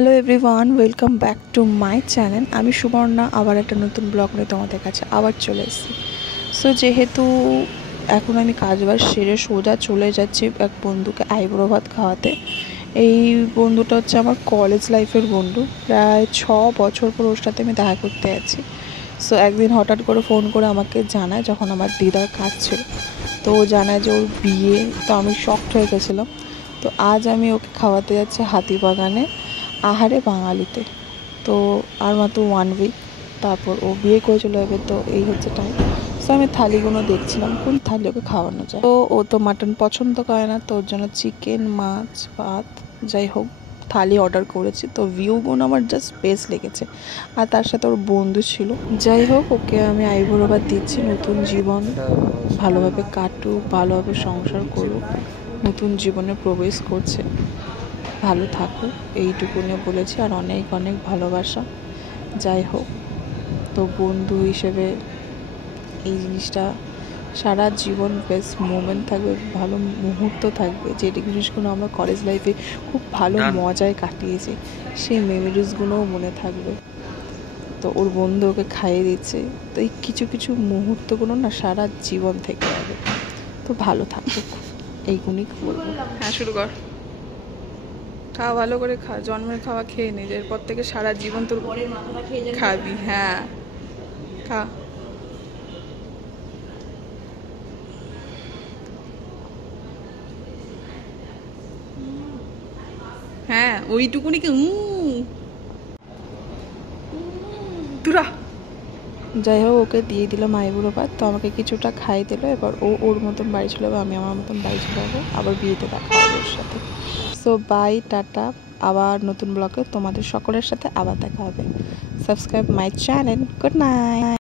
Hello everyone, welcome back to my channel. আমি সুবর্ণা আবার একটা নতুন ব্লগ নিয়ে তোমাদের কাছে আবার চলে এসেছি। সো যেহেতু এখন আমি কাজবাজ সেরে সোজা চলে যাচ্ছি এক বন্ধুকে আইবুড়ো ভাত খাওয়াতে। এই বন্ধুটা হচ্ছে আমার কলেজ লাইফের বন্ধু, প্রায় 6 বছর পর ওর সাথে আমি দেখা করতে যাচ্ছি। সো একদিন হঠাৎ করে ফোন করে আমাকে জানায়, যখন আমার দিদার কাজ ছিল, তো ও জানায় যে ওর বিয়ে। তো আমি শকড হয়ে গেছিলাম। তো আজ আমি ওকে খাওয়াতে যাচ্ছি হাতিবাগানে আহারে বাঙালিতে। তো আর মাত্র 1 উইক, তারপর ও বিয়ে করে চলে যাবে। তো এই হচ্ছে টাইম। সো আমি থালিগুলো দেখছিলাম কোন থালি ওকে খাওয়ানো যায়। তো ও তো মাটন পছন্দ করে না, তো ওর জন্য চিকেন, মাছ, ভাত, যাই হোক থালি অর্ডার করেছি। তো ভিউগুলো আমার জাস্ট বেস্ট লেগেছে, আর তার সাথে ওর বন্ধু ছিল। যাই হোক, ওকে আমি আইবুড়ো ভাত দিচ্ছি। নতুন জীবন ভালোভাবে কাটুক, ভালোভাবে সংসার করুক, নতুন জীবনে প্রবেশ করছে, ভালো থাকুক, এইটুকুনে বলেছি। আর অনেক অনেক ভালোবাসা। যাই হোক, তো বন্ধু হিসেবে এই জিনিসটা সারা জীবন বেস্ট মোমেন্ট থাকবে, ভালো মুহূর্ত থাকবে। যে জিনিসগুলো আমরা কলেজ লাইফে খুব ভালো মজায় কাটিয়েছি, সেই মেমোরিজগুলোও মনে থাকবে। তো ওর বন্ধু ওকে খাইয়ে দিচ্ছে। তো এই কিছু কিছু মুহূর্তগুলো না সারা জীবন থেকে যাবে। তো ভালো থাকুক, এইগুলোই বলবো। হ্যাঁ, শুরু কর। খাওয়া ভালো করে খা, জন্মের খাওয়া খেয়ে নে, এরপর থেকে সারা জীবন তোর খাবি। হ্যাঁ, খা। হ্যাঁ, ওইটুকুনি কি তুরা। যাই হোক, ওকে দিয়ে দিলাম আইবুড়ো ভাত। তো আমাকে কিছুটা খাই দিল। এবার ও ওর মতন বাড়ি চলে যাবে, আমি আমার মতন বাড়ি চলে যাবো। আবার বিয়েতে দেখা হবে ওর সাথে। So bye, tata. আবার নতুন ব্লগে তোমাদের সকলের সাথে আবার দেখা হবে। Subscribe my channel. Good night.